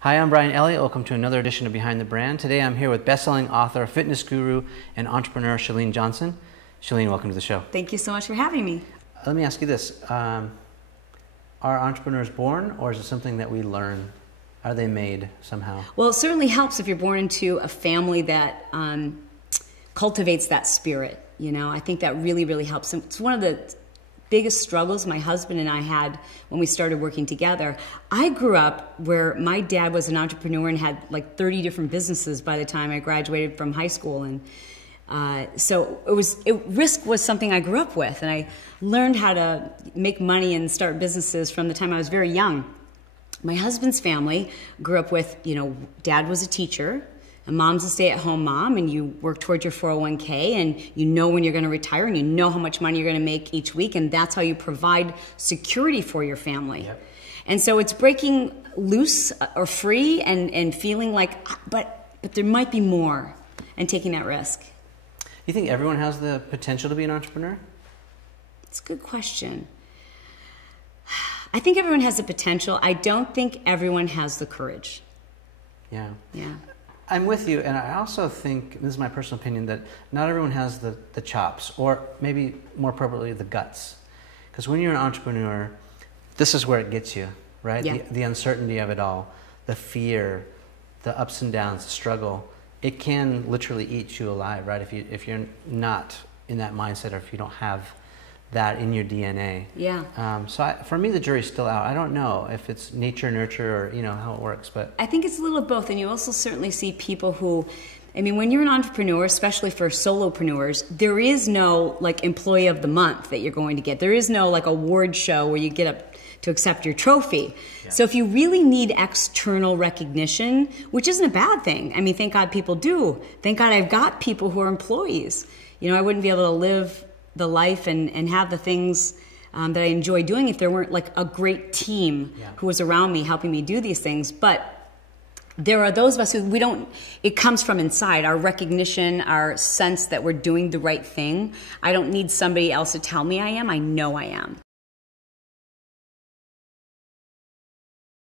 Hi, I'm Brian Elliott. Welcome to another edition of Behind the Brand. Today I'm here with best-selling author, fitness guru, and entrepreneur Chalene Johnson. Chalene, welcome to the show. Thank you so much for having me. Let me ask you this. Are entrepreneurs born, or is it something that we learn? Are they made somehow? Well, it certainly helps if you're born into a family that cultivates that spirit. You know, I think that really, really helps. It's one of the biggest struggles my husband and I had when we started working together. I grew up where my dad was an entrepreneur and had like 30 different businesses by the time I graduated from high school. And so risk was something I grew up with. And I learned how to make money and start businesses from the time I was very young. My husband's family grew up with, dad was a teacher, and mom's a stay-at-home mom, and you work towards your 401k, and you know when you're going to retire, and you know how much money you're going to make each week, and that's how you provide security for your family. Yep. And so it's breaking loose or free and feeling like, but there might be more, and taking that risk. You think everyone has the potential to be an entrepreneur? It's a good question. I think everyone has the potential. I don't think everyone has the courage. Yeah. Yeah. I'm with you, and I also think, this is my personal opinion, that not everyone has the chops, or maybe more appropriately, the guts. Because when you're an entrepreneur, this is where it gets you, right? Yeah. The uncertainty of it all, the fear, the ups and downs, the struggle. It can literally eat you alive, right? If you're not in that mindset, or if you don't have that in your DNA. Yeah. For me, the jury's still out. I don't know if it's nature, nurture, or how it works, but I think it's a little of both. And you also certainly see people who, when you're an entrepreneur, especially for solopreneurs, there is no like employee of the month that you're going to get. There is no like award show where you get up to accept your trophy. Yeah. So if you really need external recognition, which isn't a bad thing. Thank God people do. Thank God I've got people who are employees. I wouldn't be able to live the life and have the things that I enjoy doing if there weren't like a great team who was around me helping me do these things. But there are those of us who it comes from inside, our recognition, our sense that we're doing the right thing. I don't need somebody else to tell me I am. I know I am.